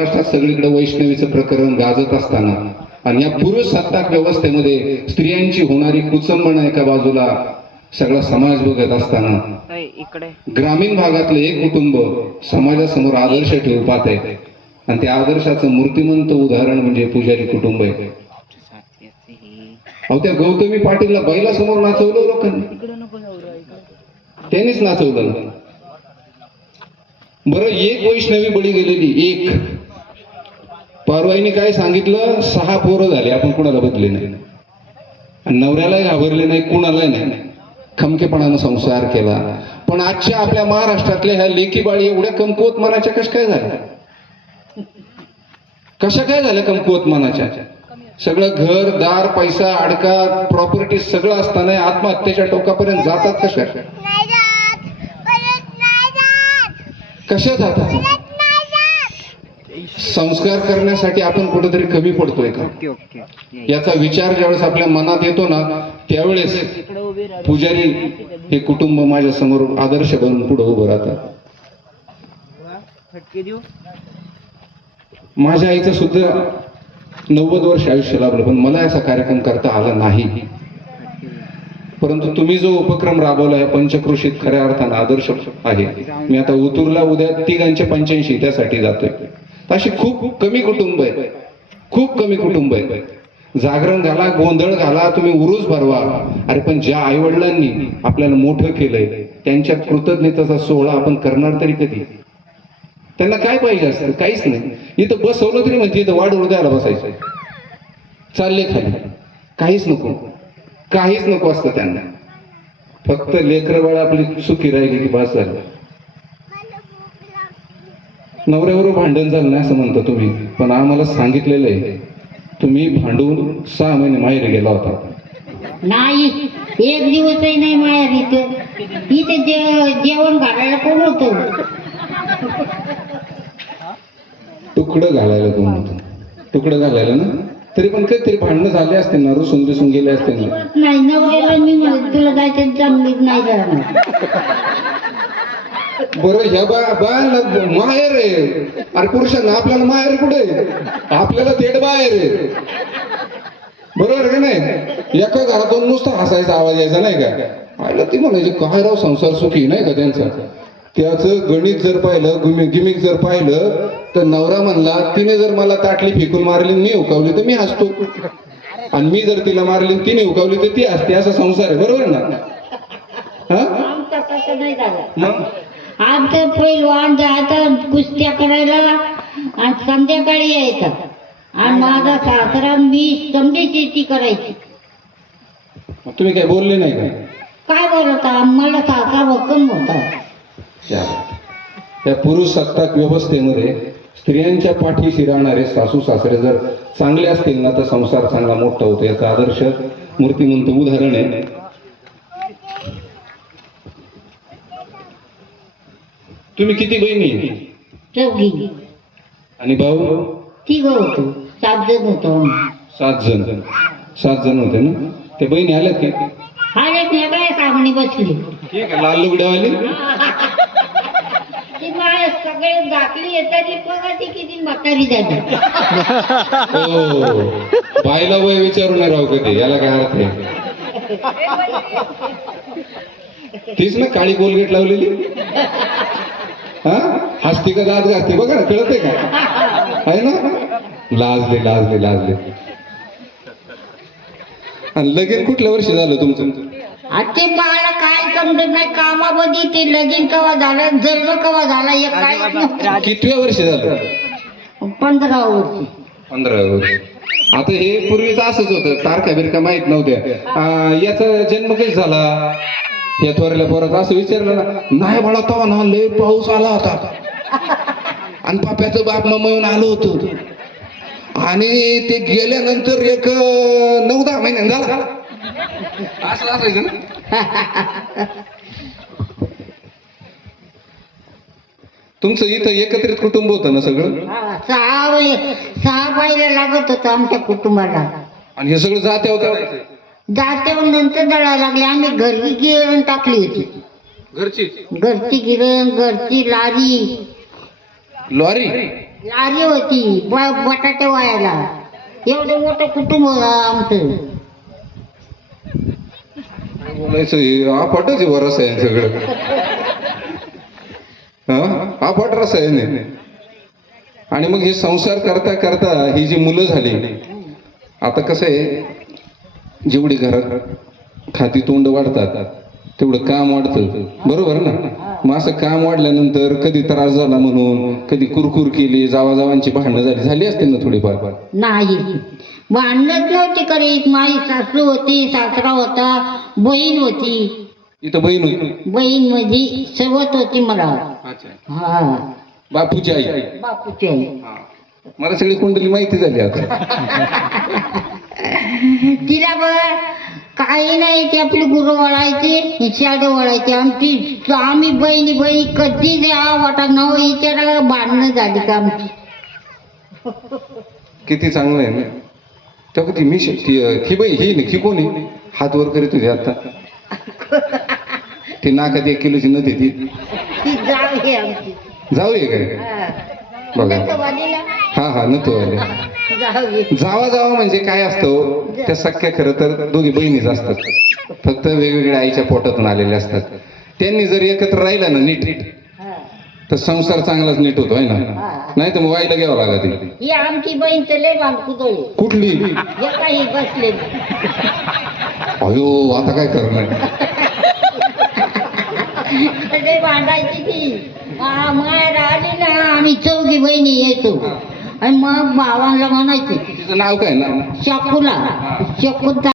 महाराष्ट्रात सगळीकडे वैष्णवीचं प्रकरण गाजत असताना आणि या पुरुष सत्ताक व्यवस्थेमध्ये स्त्रियांची होणारी कुचंबणा एका बाजूला सगळा समाज बघत असताना ग्रामीण भागातलं एक कुटुंब समाजासमोर आदर्श ठेवू पाहत आहे आणि त्या आदर्शाचं मूर्तिमंत उदाहरण म्हणजे पुजारी कुटुंब आहे. अहो त्या गौतमी पाटीलला बैलासमोर नाचवलं लोकांनी, त्यांनीच नाचवलं. बरं एक वैष्णवी बळी गेलेली, एक पारवाईने काय सांगितलं, 6 पोरं झाले, आपण कुणाला बदले नाही आणि नवऱ्यालाही घाबरले नाही, कुणालाही नाही, खमकेपणानं संसार केला. पण आजच्या आपल्या महाराष्ट्रातल्या ह्या लेकी बाळी एवढ्या कमकुवत मनाच्या कशा काय झाल्या, कशा काय झाल्या कमकुवत मनाच्या? सगळं घर दार पैसा अडका प्रॉपर्टी सगळं असताना आत्महत्येच्या टोकापर्यंत जातात. कशा जातात? संस्कार करण्यासाठी आपण कुठेतरी कमी पडतोय का, याचा विचार ज्यावेळेस आपल्या मनात येतो ना, त्यावेळेस पुजारी हे कुटुंब माझ्या समोर आदर्श बनून पुढे उभं राहतात. माझ्या आईचं सुद्धा 90 वर्ष आयुष्य लाभलं, पण मला असा कार्यक्रम करता आला नाही. परंतु तुम्ही जो उपक्रम राबवला आहे पंचक्रोशीत खऱ्या अर्थानं आदर्श आहे. मी आता उतूरला उद्या 385 त्यासाठी जातोय. अशी खूप कमी कुटुंब आहे, खूप कमी कुटुंब आहे. जागरण घाला, गोंधळ घाला, तुम्ही उरूस भरवा, अरे पण ज्या आईवडिलांनी आपल्याला मोठं केलंय त्यांच्या कृतज्ञतेचा सोहळा आपण करणार तरी कधी? त्यांना काय पाहिजे असतं? काहीच नाही. इथं बसवलं तरी म्हणते इथं वाढ द्यायला बसायचं, चालले खाली, काहीच नको, काहीच नको असतं त्यांना. फक्त लेकरं बाळ आपली सुखी राहिली की बस झालं. नवऱ्याबरोबर भांडण झालं नाही असं म्हणता तुम्ही, पण आम्हाला सांगितलेलं आहे तुम्ही भांडून 6 महिने माहेर गेला होता. नाही, एक दिवसही नाही माहेर. इथे जेवण घालायला कोण होतं? तुकडं घालायला कोण होतं? तुकडं घालायला ना, तरी पण काहीतरी भांडणं झाले असते ना, रुसून बिसून गेले असते ना. नाही, नवऱ्याला मी म्हणत तुला जायचं जमलीच नाही जाणार. बरं ह्या बाया माहेर आहे, अरे पुरुषांना आपल्याला माहेर कुठे, आपल्याला थेट बाहेर आहे. बरोबर का नाही? एका घरातून नुसतं हसायचा आवाज यायचा नाही का, आयला ती म्हणायची काय राव संसार सुखी नाही का त्यांचा. त्याचं गणित जर पाहिलं, गिमिक जर पाहिलं तर नवरा म्हणला तिने जर मला ताटली फेकून मारली मी उकावली तर मी हसतो, आणि मी जर तिला मारली तिने उकावली तर ती हसते. असा संसार आहे. बरोबर ना? मग आमचं पैलवान जायचं कुस्त्या करायला आणि संध्याकाळी यायचं, आणि माझा सासरा मी समजी शेती करायची. तुम्ही काय बोलले नाही का? काय बोलता, मला सासरा भक्कम होता. त्या पुरुष सत्ताक व्यवस्थेमध्ये स्त्रियांच्या पाठीशी राहणारे सासू सासरे जर चांगले असतील ना तर संसार चांगला मोठा होतो. याचा आदर्श मूर्तिमंत उदाहरण आहे. तुम्ही किती बहिणी? 4 आणि भाऊ? 3 होतो. 7 जण होतो. 7 जण. 7 जण होते ना. ते बहिणी आल्यात की? आल्यात नाही, काय सामने बसली. ठीक आहे, लाल लुगड्यावाली. ती मला सगळे दाखली येतात, ती बघा ती किती म्हातारी झाली. हो, बायला वय विचारू नाही राव कधी, याला काय अर्थ आहे? तीच ना काळी कोलगेट लावलेली, हा हसती का दात घासते बघा ना, कळत आहे का? आहे ना? लाजले लाजले लाजले. आणि लगीन कुठल्या वर्षी झालं तुमचं? ते मला काय समजत नाही कामामध्ये, ते लगीन कवा झालं, जन्म कवा झाला हे काय. कितव्या वर्षी झालं? 15 वर्षी. 15 वर्ष. आता हे पूर्वीच असंच होतं, तारखा बिरका माहित नव्हत्या. याचा जन्म कधी झाला या थोरल्या पोराचा असं विचारलं ना, नाही बाळा तेव्हा ना लय पाऊस आला होता आणि पाप्याचं बाप मम्मी आलो होतो, आणि ते गेल्यानंतर एक 9-10 महिन्यां झाला. असं असायचं ना. तुमचं इथं एकत्रित कुटुंब होतं ना सगळं? 6 बाईला लागत होतं आमच्या कुटुंबाला. आणि हे सगळं जात्या होत्या? जात्यावर नंतर दळायला लागले. आम्ही घरची गिरण टाकली होती. घरची गिरण, घरची लारी. लॉरी लारी होती बटाटे वायाला. एवढं मोठं कुटुंब होतं आमचं. काय बोलायचं हे आपटच आहे बरं रसायन सगळं. हा आपट रसायन आहे. आणि मग हे संसार करता करता ही जी मुलं झाली, आता कसं आहे, जेवढी घरात खाती तोंड वाढतात तेवढं काम वाढतं, बरोबर ना. मग असं काम वाढल्यानंतर कधी त्रास झाला म्हणून कधी कुरकुर केली, जावाजावांची भांडणं झाली असतील ना थोडीफार. नाही, भांडणच नव्हती करीत. माझी सासू होती, सासरा होता, बहीण होती. इथं बहीण होती, बहीण म्हणजे सवत होती मला. हा, बापूची आई. बापूची आई. मला सगळी कुंडली माहिती झाली आता. तिला बघ काही नाही, ती आपली गुरु वळायची, शाडे वळायची. आम्ही बहिणी बहिणी कधीच या वाटा न विचारा भांडणं झाली का आमची. किती चांगलं आहे ना. तर ती मी ही बाई ही नाही, ही कोणी हात वर करीत होती आता. ती नाकात 1 किलोची नदी ती ती जाऊ आमची. जाऊये काय बघा. हा हा नतो जावा जावा म्हणजे काय असतं, त्या सख्या खरं तर दोघी बहिणीच असतात, फक्त वेगवेगळ्या आईच्या पोटातून आलेल्या असतात. त्यांनी जर एकत्र राहिलं ना नीट तर संसार चांगलाच नीट होतो आहे ना. नाही तर मग वाईला घ्यावं लागत. ही आमची बहीण तर लय भांडकुदळी. कुठली? काही बसले. अयो आता काय करणार. लय भांडायची ती. माहेर आली ना आम्ही 4घी बहिणी येतो. आणि मग भावांना म्हणायची, तिचं नाव काय ना? शकूला